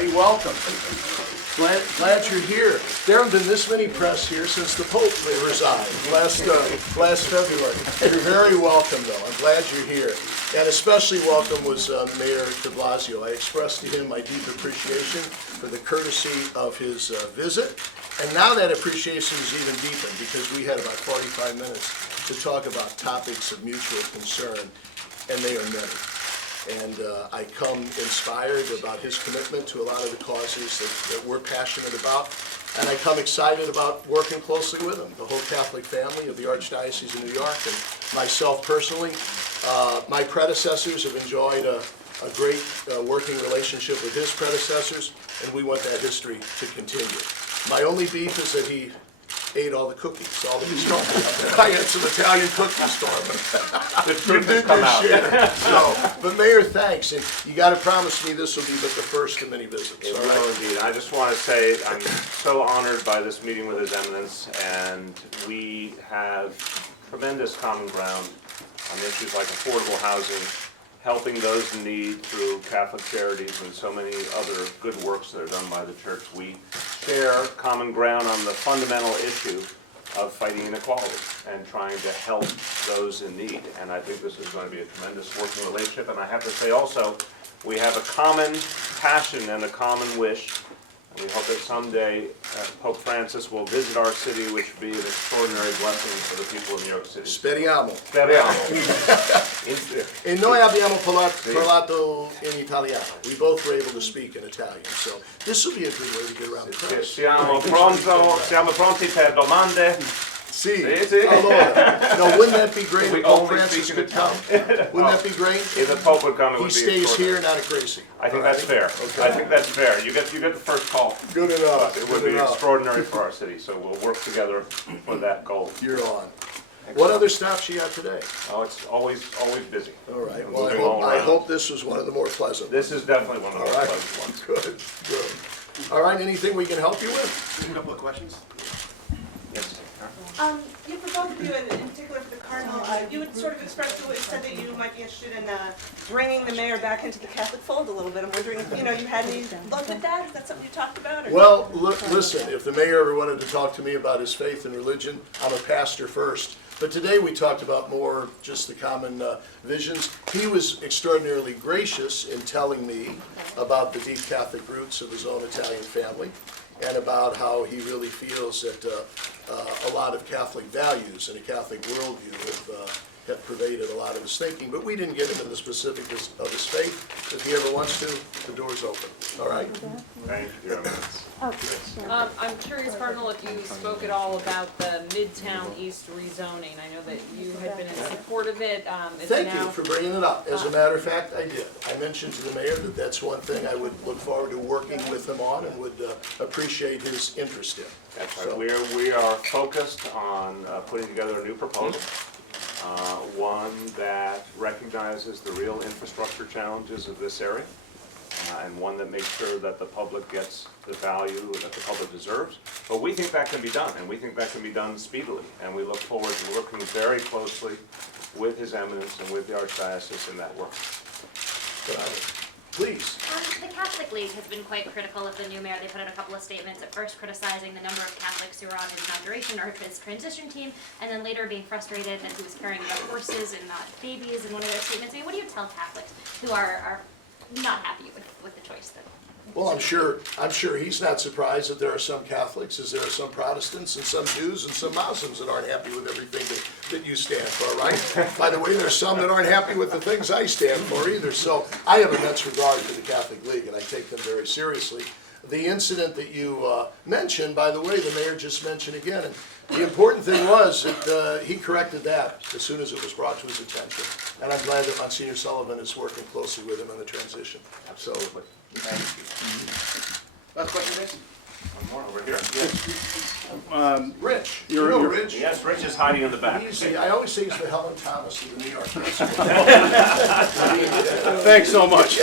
everybody. Welcome. Glad you're here. There haven't been this many press here since the Pope resigned last February. You're very welcome, though. I'm glad you're here. And especially welcome was Mayor de Blasio. I expressed to him my deep appreciation for the courtesy of his visit. And now that appreciation is even deepened because we had about 45 minutes to talk about topics of mutual concern, and they are many. And I come inspired about his commitment to a lot of the causes that we're passionate about. And I come excited about working closely with him, the whole Catholic family of the Archdiocese of New York, and myself personally. My predecessors have enjoyed a great working relationship with his predecessors, and we want that history to continue. My only beef is that he ate all the cookies, all the biscotti. I had some Italian cookies for him. The truth has come out. So, but Mayor, thanks, and you got to promise me this will be but the first of many visits. It will indeed. I just want to say I'm so honored by this meeting with His Eminence, and we have tremendous common ground on issues like affordable housing, helping those in need through Catholic Charities and so many other good works that are done by the Church. We share common ground on the fundamental issue of fighting inequality and trying to help those in need. And I think this is going to be a tremendous working relationship. And I have to say also, we have a common passion and a common wish. And we hope that someday Pope Francis will visit our city, which would be an extraordinary blessing for the people of New York City. Speriamo. Speriamo. E noi abbiamo parlato in italiano. We both were able to speak in Italian, so this will be a good way to get around the press. Siamo pronti per domande. Sì. Sì. Allora, no, wouldn't that be great We if Pope only Francis speak in could come? Italian. Wouldn't that be great? If the Pope would come, it He would be stays here, extraordinary. not at Gracie. I think that's fair. Okay. I think that's fair. You get the first call. Good enough. It would Good be enough. extraordinary for our city, so we'll work together for that goal. You're on. What other stops you got today? Oh, it's always busy. All right. We're Well, moving all I around. hope this was one of the more pleasant. This is definitely one of All those right. pleasant ones. Good. Good. All right. Anything we can help you with? A couple of questions. Yes. You, for both of you, and in particular for the Cardinal, you had sort of expressed, said that you might be interested in bringing the mayor back into the Catholic fold a little bit. I'm wondering if, you had any luck with that? Is that something you talked about? Or? Well, listen, if the mayor ever wanted to talk to me about his faith and religion, I'm a pastor first. But today we talked about more just the common visions. He was extraordinarily gracious in telling me about the deep Catholic roots of his own Italian family and about how he really feels that a lot of Catholic values and a Catholic worldview have pervaded a lot of his thinking. But we didn't get into the specifics of his faith. If he ever wants to, the door's open. All right? Thank you, Your Eminence. I'm curious, Cardinal, if you spoke at all about the Midtown East rezoning. I know that you had been in support of it. Thank you for bringing it up. As a matter of fact, I did. I mentioned to the mayor that that's one thing I would look forward to working with him on and would appreciate his interest in. That's So- right. We are focused on putting together a new proposal, one that recognizes the real infrastructure challenges of this area, and one that makes sure that the public gets the value that the public deserves. But we think that can be done, and we think that can be done speedily, and we look forward to working very closely with His Eminence and with the Archdiocese in that work. Please. The Catholic League has been quite critical of the new mayor. They put out a couple of statements, at first criticizing the number of Catholics who were on his inauguration or his transition team, and then later being frustrated that he was caring about horses and not babies in one of their statements. I mean, what do you tell Catholics who are not happy with the choice that? Well, I'm sure he's not surprised that there are some Catholics, as there are some Protestants and some Jews and some Muslims that aren't happy with everything that you stand for, right? By the way, there's some that aren't happy with the things I stand for either. So I have immense regard for the Catholic League, and I take them very seriously. The incident that you mentioned, by the way, the mayor just mentioned again, and the important thing was that he corrected that as soon as it was brought to his attention. And I'm glad that Monsignor Sullivan is working closely with him on the transition. Absolutely. Thank you. Last question, please. One more over here. Rich, You're- Rich. Yes, Rich is hiding in the back. I always say he's the Helen Thomas of the New York Press. Thanks so much.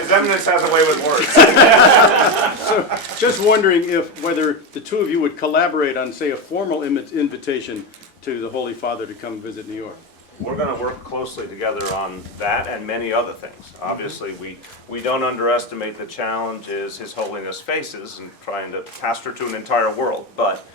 His Eminence has a way with words. Just wondering whether the two of you would collaborate on, say, a formal invitation to the Holy Father to come visit New York. we're gonna work closely together on that and many other things. Obviously, we don't underestimate the challenges His Holiness faces in trying to pastor to an entire world, but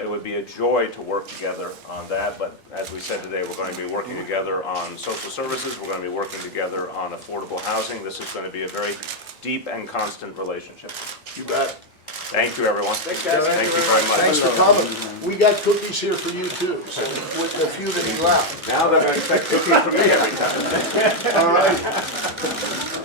it would be a joy to work together on that. But as we said today, we're going to be working together on social services, we're going to be working together on affordable housing. This is going to be a very deep and constant relationship. You bet. Thank you, everyone. Thank you very much. Thanks for coming. We got cookies here for you too, so with the few that you left. Now they're going to expect cookies from me every time. All right.